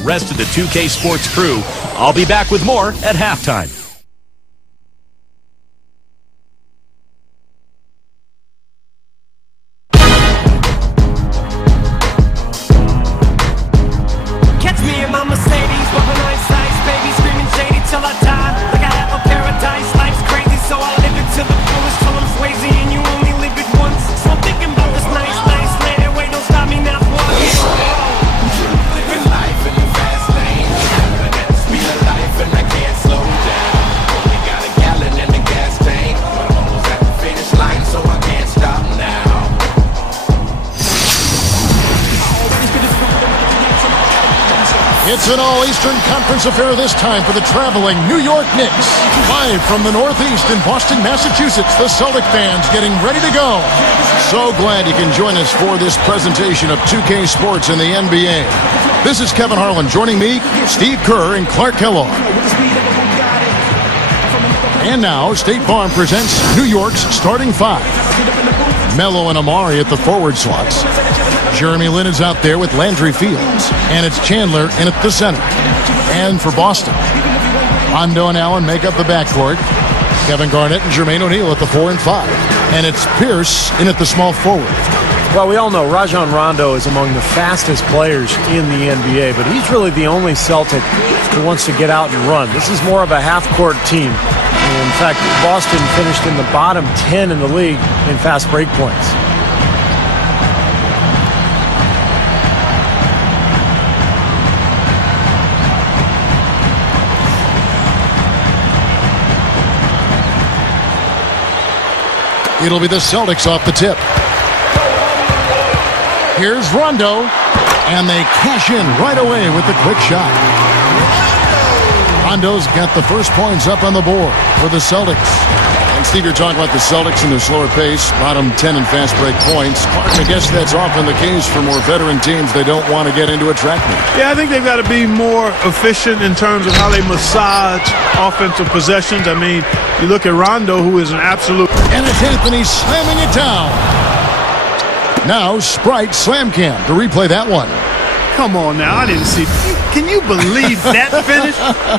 the rest of the 2K Sports crew. I'll be back with more at halftime. Catch me in my Mercedes, bumping ice ice, baby, screaming shady till I die. Like I have a paradise, life's crazy, so I live it to the fullest till I'm swayzy, and you only live it once. So I'm thinking about this nice land. Wait, don't stop me now before I get living life in the fast lane. At the speed of life, and I can't slow down. Only got a gallon in the gas tank, but I'm almost at the finish line, so I can't stop now. It's an all-Eastern Conference affair this time for the traveling New York Knicks. Live from the Northeast in Boston, Massachusetts, the Celtic fans getting ready to go. So glad you can join us for this presentation of 2K Sports in the NBA. This is Kevin Harlan. Joining me, Steve Kerr and Clark Kellogg. And now, State Farm presents New York's starting five. Melo and Amari at the forward slots. Jeremy Lin is out there with Landry Fields. And it's Chandler in at the center. And for Boston, Rondo and Allen make up the backcourt. Kevin Garnett and Jermaine O'Neal at the 4 and 5. And it's Pierce in at the small forward. Well, we all know Rajon Rondo is among the fastest players in the NBA, but he's really the only Celtic who wants to get out and run. This is more of a half-court team. In fact, Boston finished in the bottom 10 in the league in fast break points. It'll be the Celtics off the tip. Here's Rondo, and they cash in right away with the quick shot. Rondo's got the first points up on the board for the Celtics. And Steve, you're talking about the Celtics and their slower pace, bottom 10 in fast break points. I guess that's often the case for more veteran teams. They don't want to get into a track meet. Yeah, I think they've got to be more efficient in terms of how they massage offensive possessions. I mean, you look at Rondo, who is an absolute... And it's Anthony slamming it down. Now Sprite slam cam to replay that one. Come on now, I didn't see... Can you believe that finish?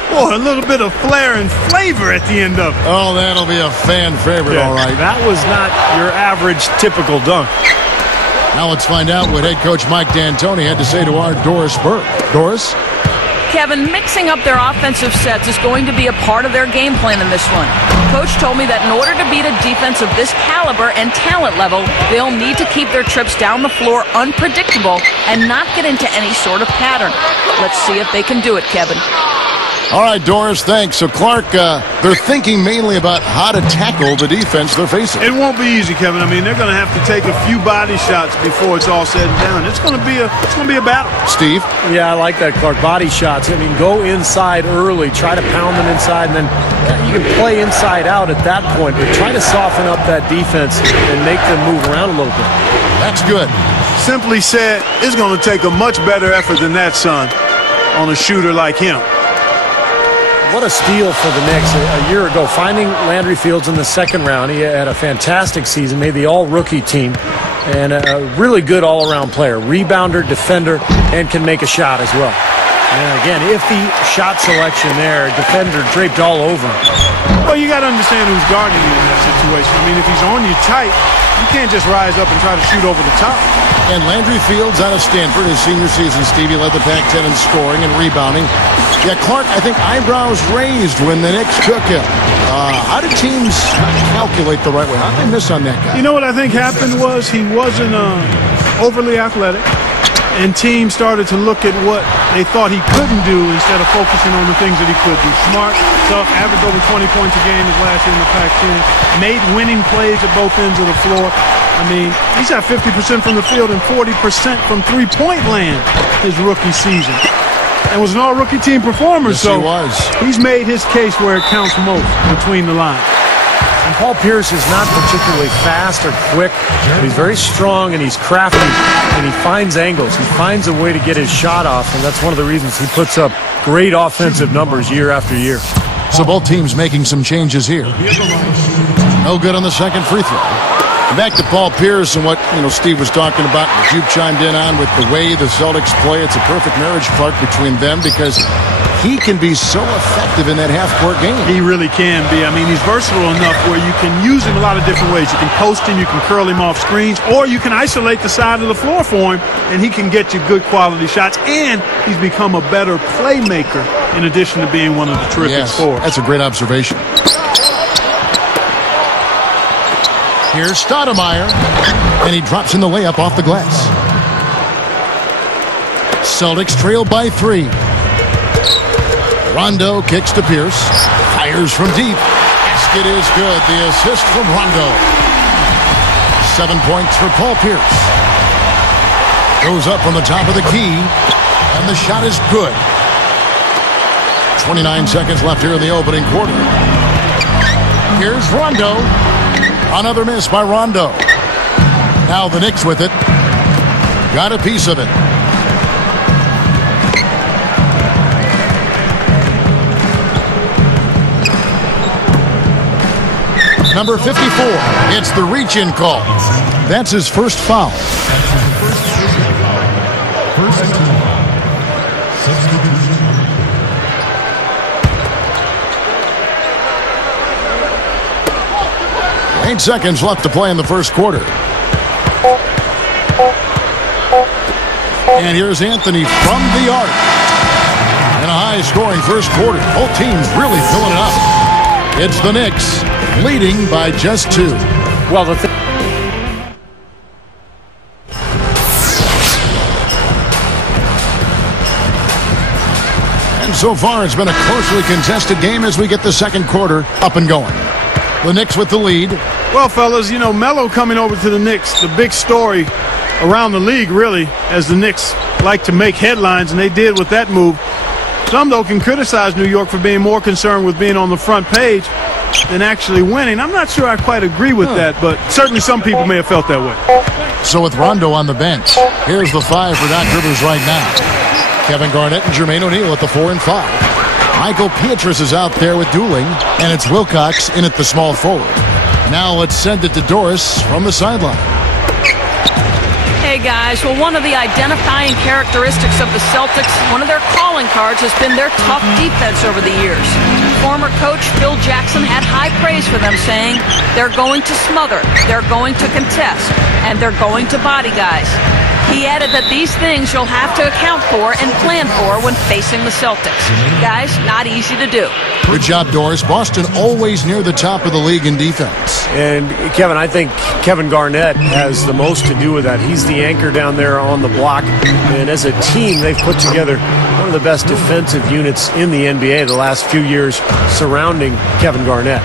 Boy, a little bit of flair and flavor at the end of it. Oh, that'll be a fan favorite, all right. That was not your average typical dunk. Now let's find out what head coach Mike D'Antoni had to say to our Doris Burke. Doris? Kevin, mixing up their offensive sets is going to be a part of their game plan in this one. Coach told me that in order to beat a defense of this caliber and talent level, they'll need to keep their trips down the floor unpredictable and not get into any sort of pattern. Let's see if they can do it, Kevin. All right, Doris, thanks. So, Clark, they're thinking mainly about how to tackle the defense they're facing. It won't be easy, Kevin. I mean, they're going to have to take a few body shots before it's all said and done. It's going to be a battle. Steve? Yeah, I like that, Clark. Body shots. I mean, go inside early. Try to pound them inside, and then you can play inside out at that point, but try to soften up that defense and make them move around a little bit. That's good. Simply said, it's going to take a much better effort than that, son, on a shooter like him. What a steal for the Knicks a year ago, finding Landry Fields in the second round. He had a fantastic season, made the all-rookie team, and a really good all-around player, rebounder, defender, and can make a shot as well. And again, if the shot selection there, defender draped all over him. Well, you got to understand who's guarding you in that situation. I mean, if he's on you tight, you can't just rise up and try to shoot over the top. And Landry Fields out of Stanford, his senior season, Stevie led the Pac-10 in scoring and rebounding. Yeah, Clark, I think eyebrows raised when the Knicks took him. How did teams calculate the right way? How did they miss on that guy? You know what I think happened was he wasn't overly athletic, and teams started to look at what they thought he couldn't do instead of focusing on the things that he could do. Smart, tough, averaged over 20 points a game his last year in the Pac-10, made winning plays at both ends of the floor. I mean, he's at 50% from the field and 40% from three-point land his rookie season. And was an all-rookie team performer, yes, so he was. He's made his case where it counts most between the lines. And Paul Pierce is not particularly fast or quick, but he's very strong and he's crafty, and he finds angles. He finds a way to get his shot off, and that's one of the reasons he puts up great offensive numbers year after year. So both teams making some changes here. No good on the second free throw. Back to Paul Pierce and what Steve was talking about, that you've chimed in on with the way the Celtics play. It's a perfect marriage, Clark, between them because he can be so effective in that half-court game. He really can be. I mean, he's versatile enough where you can use him a lot of different ways. You can post him, you can curl him off screens, or you can isolate the side of the floor for him, and he can get you good quality shots. And he's become a better playmaker in addition to being one of the terrific scorers. That's a great observation. Here's Stoudemire, and he drops in the layup off the glass. Celtics trail by 3. Rondo kicks to Pierce, fires from deep. Basket is good. The assist from Rondo. 7 points for Paul Pierce. Goes up from the top of the key, and the shot is good. 29 seconds left here in the opening quarter. Here's Rondo. Another miss by Rondo. Now the Knicks with it. Got a piece of it. Number 54. It's the reach-in call. That's his first foul. 8 seconds left to play in the first quarter. And here's Anthony from the arc. In a high-scoring first quarter. Both teams really filling it up. It's the Knicks leading by just 2. Well, and so far it's been a closely contested game as we get the second quarter up and going. The Knicks with the lead. Well, fellas, Melo coming over to the Knicks, the big story around the league, really, as the Knicks like to make headlines, and they did with that move. Some, though, can criticize New York for being more concerned with being on the front page than actually winning. I'm not sure I quite agree with that, but certainly some people may have felt that way. So with Rondo on the bench, here's the 5 for Doc Rivers right now. Kevin Garnett and Jermaine O'Neal at the 4 and 5. Michael Pietrus is out there with Dooling, and it's Wilcox in at the small forward. Now let's send it to Doris from the sideline. Hey guys, well, one of the identifying characteristics of the Celtics, one of their calling cards, has been their tough defense over the years. Former coach Phil Jackson had high praise for them, saying they're going to smother, they're going to contest, and they're going to body guys. He added that these things you'll have to account for and plan for when facing the Celtics. Guys, not easy to do. Good job, Doris. Boston always near the top of the league in defense. And, Kevin, I think Kevin Garnett has the most to do with that. He's the anchor down there on the block. And as a team, they've put together one of the best defensive units in the NBA the last few years surrounding Kevin Garnett.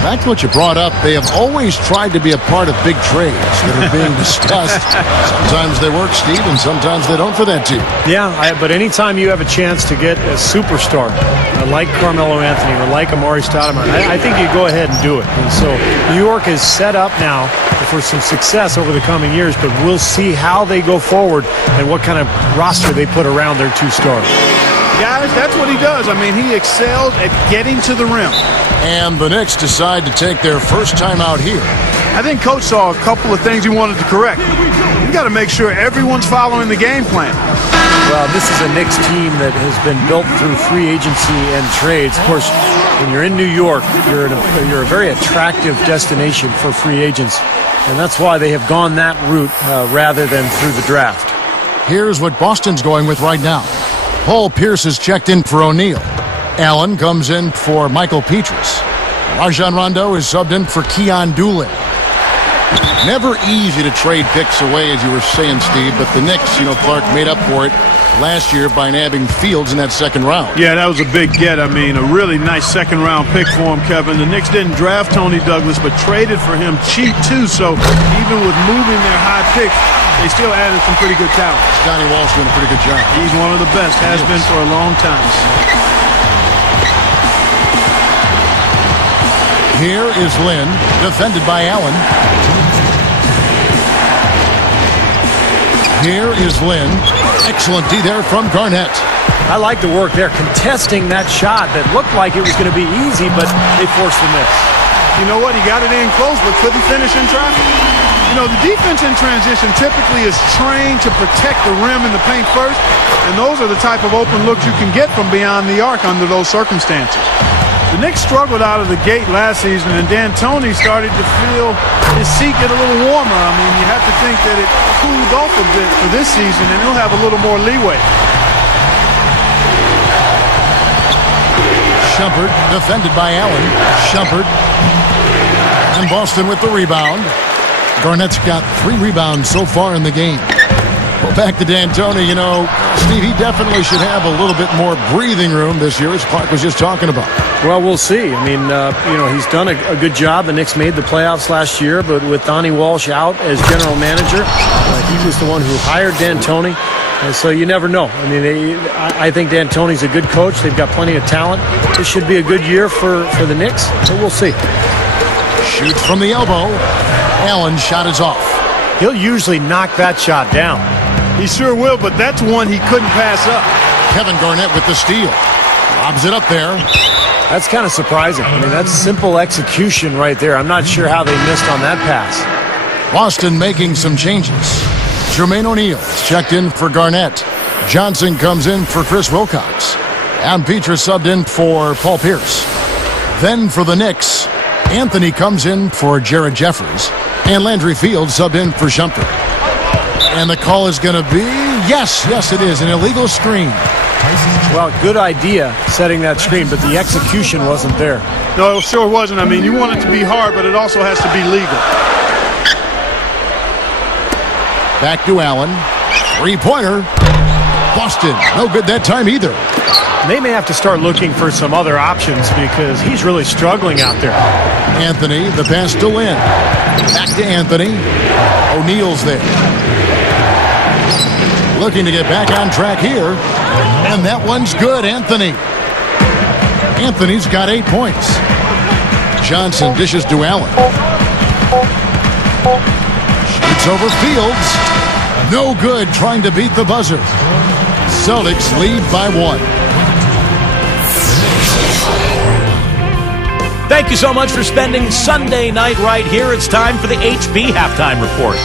Back to what you brought up, they have always tried to be a part of big trades that are being discussed. Sometimes they work, Steve, and sometimes they don't for that team. Yeah, but anytime you have a chance to get a superstar like Carmelo Anthony or like Amari Stoudemire, I think you go ahead and do it. And so New York is set up now for some success over the coming years, but we'll see how they go forward and what kind of roster they put around their 2 stars. Guys, that's what he does. I mean, he excels at getting to the rim. And the Knicks decide to take their first time out here. I think Coach saw a couple of things he wanted to correct. You got to make sure everyone's following the game plan. Well, this is a Knicks team that has been built through free agency and trades. Of course, when you're in New York, you're a very attractive destination for free agents. And that's why they have gone that route rather than through the draft. Here's what Boston's going with right now. Paul Pierce is checked in for O'Neal. Allen comes in for Michael Pietrus. Rajon Rondo is subbed in for Keon Dooling. Never easy to trade picks away, as you were saying, Steve, but the Knicks, Clark, made up for it last year by nabbing Fields in that second round. Yeah, that was a big get. I mean, a really nice second-round pick for him, Kevin. The Knicks didn't draft Tony Douglas, but traded for him cheap, too. So even with moving their high picks, they still added some pretty good talent. Donnie Walsh doing a pretty good job. He's one of the best, has been for a long time. Here is Lynn, defended by Allen. Here is Lynn. Excellent D there from Garnett. I like the work there, contesting that shot that looked like it was going to be easy, but they forced the miss. you know what? He got it in close, but couldn't finish in traffic. You know, the defense in transition typically is trained to protect the rim and the paint first, and those are the type of open looks you can get from beyond the arc under those circumstances. The Knicks struggled out of the gate last season, and D'Antoni started to feel his seat get a little warmer. I mean, you have to think that it cooled off a bit for this season, and he'll have a little more leeway. Shumpert defended by Allen. Shumpert. And Boston with the rebound. Garnett's got 3 rebounds so far in the game. Well, back to D'Antoni. You know, Steve, he definitely should have a little bit more breathing room this year, as Clark was just talking about. Well, we'll see. I mean, you know, he's done a good job. The Knicks made the playoffs last year, but with Donnie Walsh out as general manager, he was the one who hired D'Antoni. And so you never know. I mean, I think D'Antoni's a good coach. They've got plenty of talent. This should be a good year for the Knicks, so we'll see. Shoots from the elbow. Allen's shot is off. He'll usually knock that shot down. He sure will, but that's one he couldn't pass up. Kevin Garnett with the steal. Lobs it up there. That's kind of surprising. I mean, that's simple execution right there. I'm not sure how they missed on that pass. Boston making some changes. Jermaine O'Neal checked in for Garnett. Johnson comes in for Chris Wilcox. And Petrus subbed in for Paul Pierce. Then for the Knicks, Anthony comes in for Jared Jeffries. And Landry Fields subbed in for Shumpert. And the call is going to be, yes, it is, an illegal screen. Well, good idea setting that screen, but the execution wasn't there. No, it sure wasn't. I mean, you want it to be hard, but it also has to be legal. Back to Allen. 3-pointer. Boston, no good that time either. They may have to start looking for some other options because he's really struggling out there. Anthony, the pass to Lynn. Back to Anthony. O'Neal's there. Looking to get back on track here. And that one's good, Anthony. Anthony's got 8 points. Johnson dishes to Allen. Shoots over Fields. No good, trying to beat the buzzer. Celtics lead by 1. Thank you so much for spending Sunday night right here. It's time for the HB Halftime Report.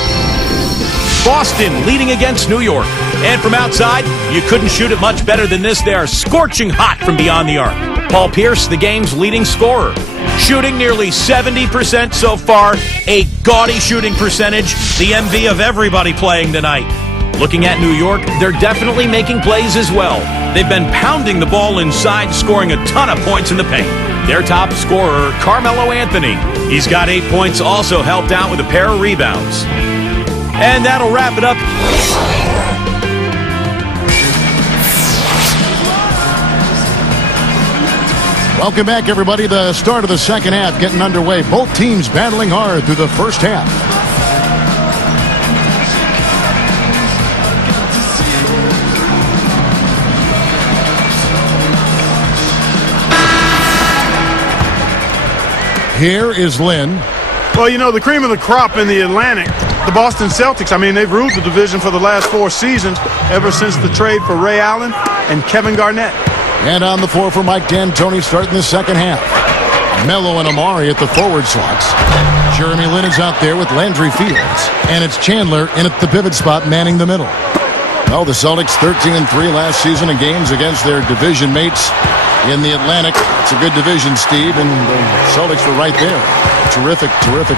Boston leading against New York. And from outside, you couldn't shoot it much better than this. They are scorching hot from beyond the arc. Paul Pierce, the game's leading scorer. Shooting nearly 70% so far. A gaudy shooting percentage. The envy of everybody playing tonight. Looking at New York, they're definitely making plays as well. They've been pounding the ball inside, scoring a ton of points in the paint. Their top scorer, Carmelo Anthony. He's got 8 points, also helped out with a pair of rebounds. And that'll wrap it up. Welcome back, everybody. The start of the second half getting underway. Both teams battling hard through the first half. Here is Lynn. Well, you know, the cream of the crop in the Atlantic, the Boston Celtics, I mean, they've ruled the division for the last 4 seasons, ever since the trade for Ray Allen and Kevin Garnett. And on the floor for Mike D'Antoni starting the second half. Melo and Amari at the forward slots. Jeremy Lin is out there with Landry Fields. And it's Chandler in at the pivot spot manning the middle. Well, the Celtics 13-3 last season in games against their division mates in the Atlantic. It's a good division, Steve, and the Celtics were right there. Terrific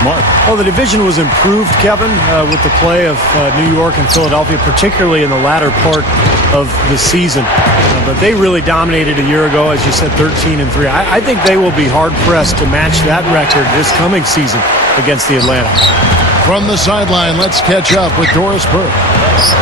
mark. Well, the division was improved, Kevin, with the play of New York and Philadelphia, particularly in the latter part of the season. But they really dominated a year ago, as you said, 13-3. I think they will be hard-pressed to match that record this coming season against the Atlanta. From the sideline, let's catch up with Doris Burke.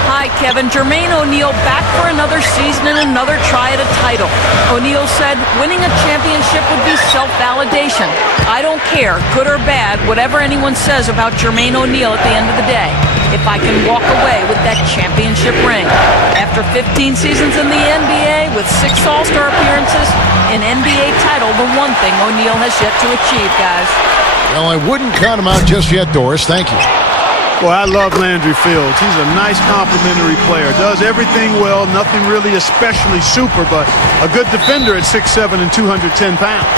Hi, Kevin. Jermaine O'Neal back for another season and another try at a title. O'Neal said winning a championship would be self-validation. I don't care, good or bad, whatever anyone says about Jermaine O'Neal at the end of the day. If I can walk away with that championship ring. After 15 seasons in the NBA with 6 All-Star appearances, an NBA title, the one thing O'Neal has yet to achieve, guys. Well, I wouldn't count him out just yet, Doris. Thank you. Boy, I love Landry Fields. He's a nice complimentary player. Does everything well. Nothing really especially super, but a good defender at 6'7" and 210 pounds.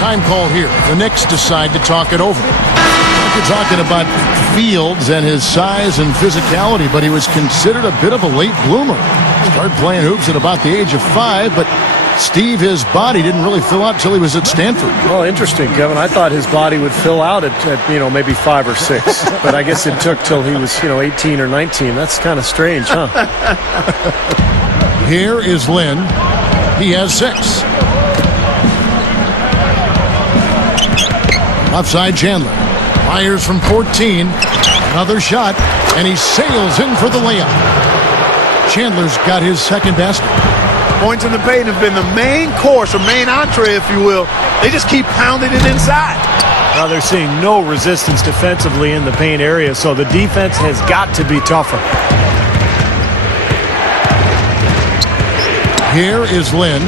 Time call here. The Knicks decide to talk it over. You're talking about Fields and his size and physicality, but he was considered a bit of a late bloomer. Started playing hoops at about the age of 5, but Steve, his body didn't really fill out until he was at Stanford. Well, interesting, Kevin. I thought his body would fill out at maybe 5 or 6, but I guess it took till he was 18 or 19. That's kind of strange, huh? Here is Lynn. He has 6. Offside Chandler. Fires from 14. Another shot, and he sails in for the layup. Chandler's got his second basket. Points in the paint have been the main course, or main entree, if you will. They just keep pounding it inside. Now they're seeing no resistance defensively in the paint area, so the defense has got to be tougher. Here is Lynn.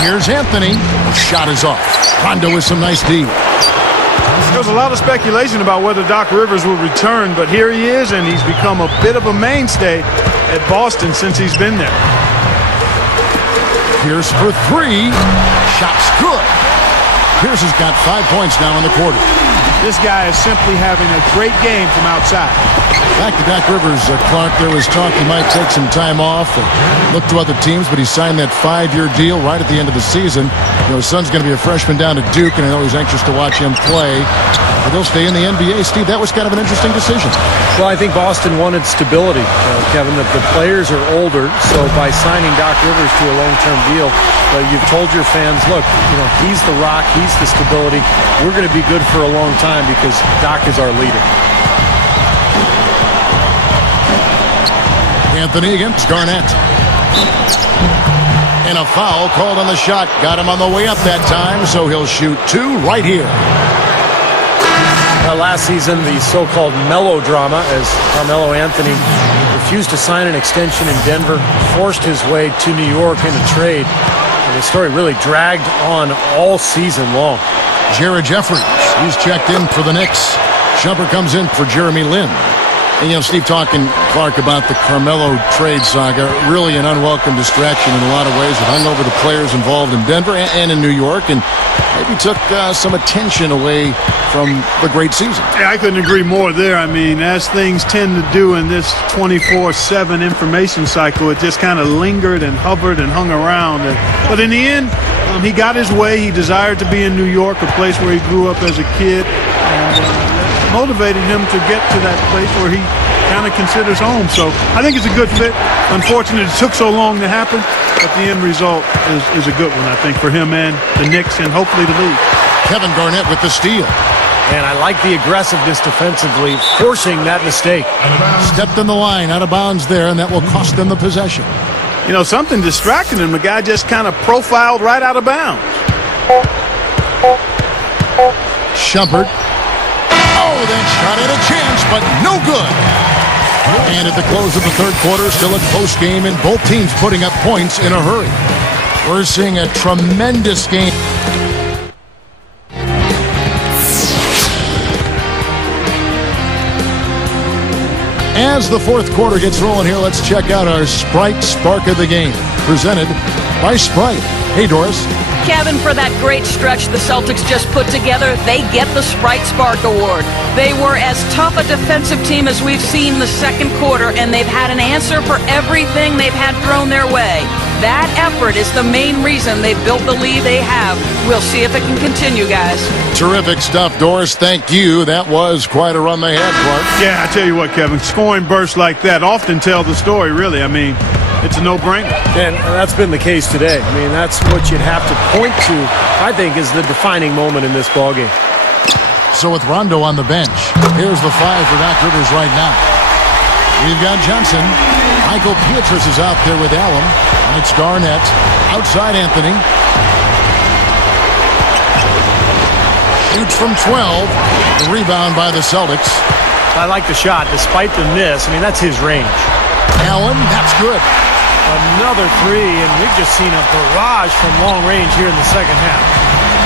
Here's Anthony. The shot is off. Rondo with some nice D. There's a lot of speculation about whether Doc Rivers will return, but here he is, and he's become a bit of a mainstay at Boston since he's been there. Pierce for 3. Shot's good. Pierce has got 5 points now in the quarter. This guy is simply having a great game from outside. Back to Doc Rivers, Clark. There was talk he might take some time off and look to other teams, but he signed that 5-year deal right at the end of the season. His son's going to be a freshman down at Duke, and I know he's anxious to watch him play. But he'll stay in the NBA. Steve, that was kind of an interesting decision. Well, I think Boston wanted stability, Kevin, that the players are older, so by signing Doc Rivers to a long-term deal, you've told your fans, look, he's the rock, he's the stability. We're going to be good for a long time because Doc is our leader. Anthony against Garnett. And a foul called on the shot. Got him on the way up that time, so he'll shoot 2 right here. Last season, the so-called melodrama, as Carmelo Anthony refused to sign an extension in Denver, forced his way to New York in a trade. And the story really dragged on all season long. Jared Jeffries, he's checked in for the Knicks. Shumpert comes in for Jeremy Lin. And, Steve, talking, Clark, about the Carmelo trade saga, really an unwelcome distraction in a lot of ways. It hung over the players involved in Denver and in New York, and maybe took some attention away from the great season. Yeah, I couldn't agree more there. I mean, as things tend to do in this 24/7 information cycle, it just kind of lingered and hovered and hung around. But in the end, he got his way. He desired to be in New York, a place where he grew up as a kid. And motivated him to get to that place where he kind of considers home. So I think it's a good fit. Unfortunately, it took so long to happen, but the end result is a good one, I think, for him and the Knicks and hopefully the league. Kevin Garnett with the steal. And I like the aggressiveness defensively, forcing that mistake. Stepped in the line, out of bounds there, and that will cost them the possession. Something distracting him. The guy just kind of profiled right out of bounds. Shumpert. Oh, that shot had a chance, but no good. And at the close of the third quarter, still at post game, and both teams putting up points in a hurry. We're seeing a tremendous game. As the fourth quarter gets rolling here, let's check out our Sprite Spark of the Game, presented by Sprite. Hey, Doris. Kevin, for that great stretch the Celtics just put together, they get the Sprite Spark Award. They were as tough a defensive team as we've seen the second quarter, and they've had an answer for everything they've had thrown their way. That effort is the main reason they built the lead they have. We'll see if it can continue, guys. Terrific stuff, Doris. Thank you. That was quite a run they had, Clark. Yeah, I tell you what, Kevin, scoring bursts like that often tell the story, really. I mean, it's a no-brainer. And that's been the case today. I mean, that's what you'd have to point to, I think, is the defining moment in this ballgame. So with Rondo on the bench, here's the 5 for Doc Rivers right now. We've got Johnson. Michael Pietrus is out there with Allen. And it's Garnett. Outside Anthony. Shoots from 12. The rebound by the Celtics. I like the shot, despite the miss. I mean, that's his range. Allen, that's good. Another 3, and we've just seen a barrage from long range here in the second half.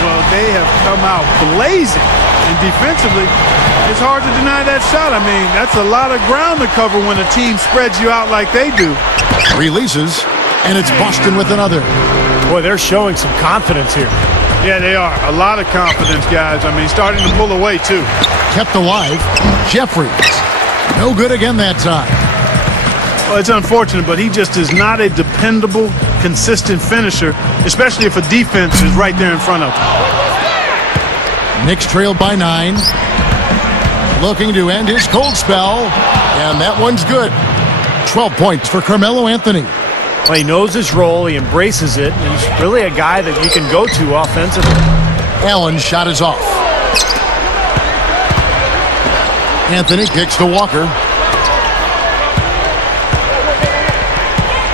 Well, they have come out blazing. And defensively, it's hard to deny that shot. I mean, that's a lot of ground to cover when a team spreads you out like they do. Releases, and it's Boston with another. Boy, they're showing some confidence here. Yeah, they are. A lot of confidence, guys. I mean, starting to pull away, too. Kept alive. Jeffries. No good again that time. Well, it's unfortunate, but he just is not a dependable, consistent finisher, especially if a defense is right there in front of him. Knicks trailed by 9. Looking to end his cold spell, and that one's good. 12 points for Carmelo Anthony. Well, he knows his role, he embraces it, and he's really a guy that you can go to offensively. Allen's shot is off. Anthony kicks to Walker.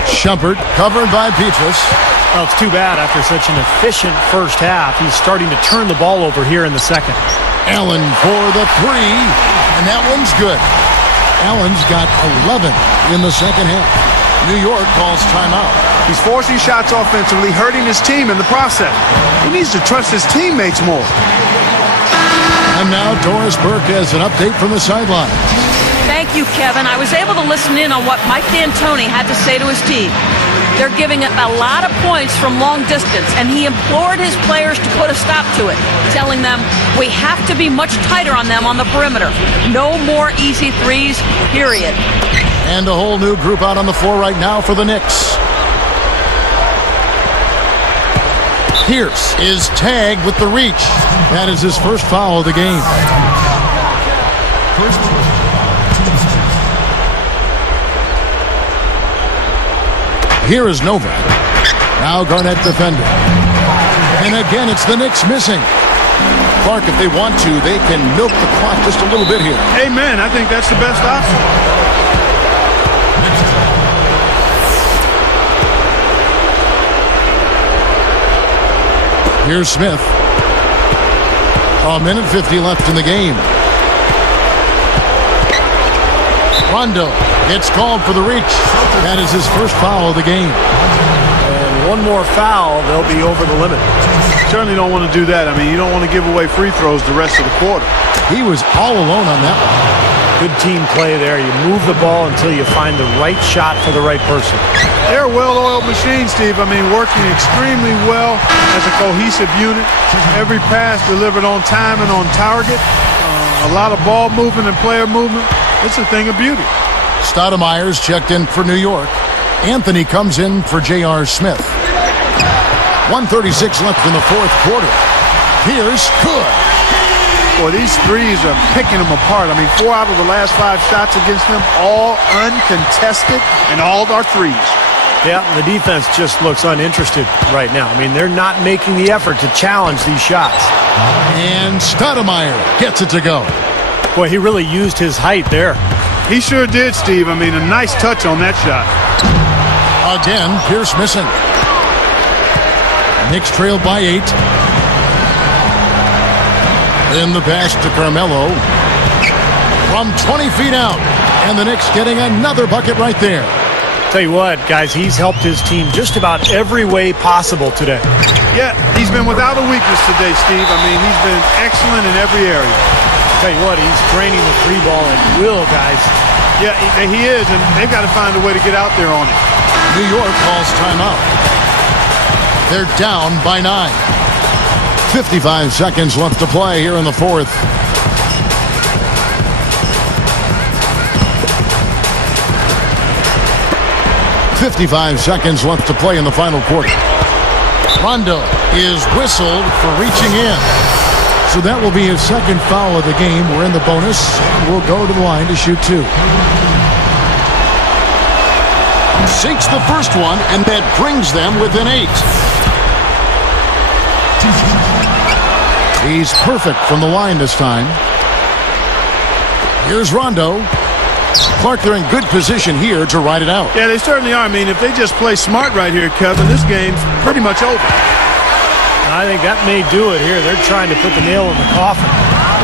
Shumpert covered by Petrus. Well, it's too bad after such an efficient first half. He's starting to turn the ball over here in the second. Allen for the 3, and that one's good. Allen's got 11 in the second half. New York calls timeout. He's forcing shots offensively, hurting his team in the process. He needs to trust his teammates more. And now Doris Burke has an update from the sideline. Thank you, Kevin. I was able to listen in on what Mike D'Antoni had to say to his team. They're giving up a lot of points from long distance, and he implored his players to put a stop to it, telling them, we have to be much tighter on them on the perimeter. No more easy threes, period. And a whole new group out on the floor right now for the Knicks. Pierce is tagged with the reach. That is his first foul of the game. Here is Novak. Now Garnett defending. And again, it's the Knicks missing. Clark, if they want to, they can milk the clock just a little bit here. Amen. I think that's the best option. Here's Smith. A minute 50 left in the game. Rondo gets called for the reach. That is his first foul of the game. And one more foul, they'll be over the limit. Certainly don't want to do that. I mean, you don't want to give away free throws the rest of the quarter. He was all alone on that one. Good team play there. You move the ball until you find the right shot for the right person. They're a well-oiled machine, Steve. I mean, working extremely well as a cohesive unit. Every pass delivered on time and on target. A lot of ball movement and player movement. It's a thing of beauty. Stoudemire's checked in for New York. Anthony comes in for J.R. Smith. 1:36 left in the fourth quarter. Pierce good. Boy, these threes are picking them apart. I mean, 4 out of the last 5 shots against them, all uncontested, and all are threes. Yeah, the defense just looks uninterested right now. I mean, they're not making the effort to challenge these shots. And Stoudemire gets it to go. Boy, he really used his height there. He sure did, Steve. I mean, a nice touch on that shot. Again, Pierce missing. Knicks trailed by 8. In the pass to Carmelo. From 20 feet out. And the Knicks getting another bucket right there. Tell you what, guys, he's helped his team just about every way possible today. Yeah, he's been without a weakness today, Steve. I mean, he's been excellent in every area. Tell you what, he's draining the free ball at will, guys. Yeah, he is, and they've got to find a way to get out there on it. New York calls timeout. They're down by 9. 55 seconds left to play here in the fourth. .55 seconds left to play in the final quarter. Rondo is whistled for reaching in. So that will be his second foul of the game. We're in the bonus. We'll go to the line to shoot 2. Sinks the first one, and that brings them within 8. He's perfect from the line this time. Here's Rondo. Clark, they're in good position here to ride it out. Yeah, they certainly are. I mean, if they just play smart right here, Kevin, this game's pretty much over. I think that may do it here. They're trying to put the nail in the coffin.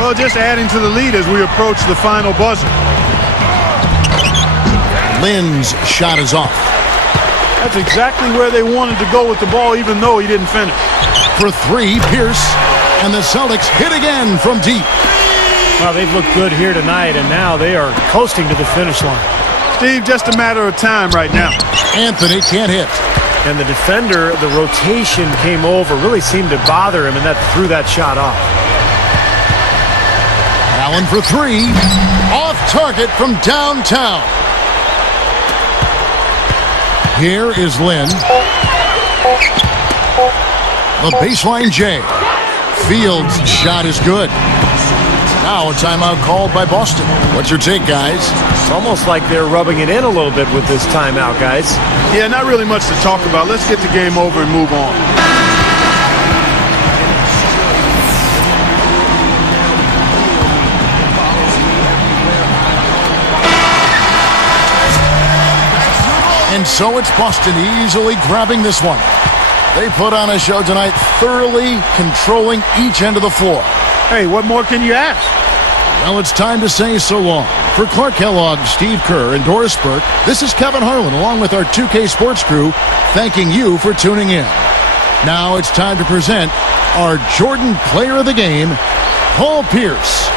Well, just adding to the lead as we approach the final buzzer. Lynn's shot is off. That's exactly where they wanted to go with the ball, even though he didn't finish. For three, Pierce. And the Celtics hit again from deep. Well, they've looked good here tonight, and now they are coasting to the finish line. Steve, just a matter of time right now. Anthony can't hit. And the defender, the rotation came over, really seemed to bother him, and that threw that shot off. Allen for three. Off target from downtown. Here is Lynn. The baseline J. Fields' shot is good. Now a timeout called by Boston. What's your take, guys? It's almost like they're rubbing it in a little bit with this timeout, guys. Yeah, not really much to talk about. Let's get the game over and move on. And so it's Boston easily grabbing this one. They put on a show tonight, thoroughly controlling each end of the floor. Hey, what more can you ask? Well, it's time to say so long. For Clark Kellogg, Steve Kerr, and Doris Burke, this is Kevin Harlan along with our 2K Sports crew, thanking you for tuning in. Now it's time to present our Jordan Player of the Game, Paul Pierce.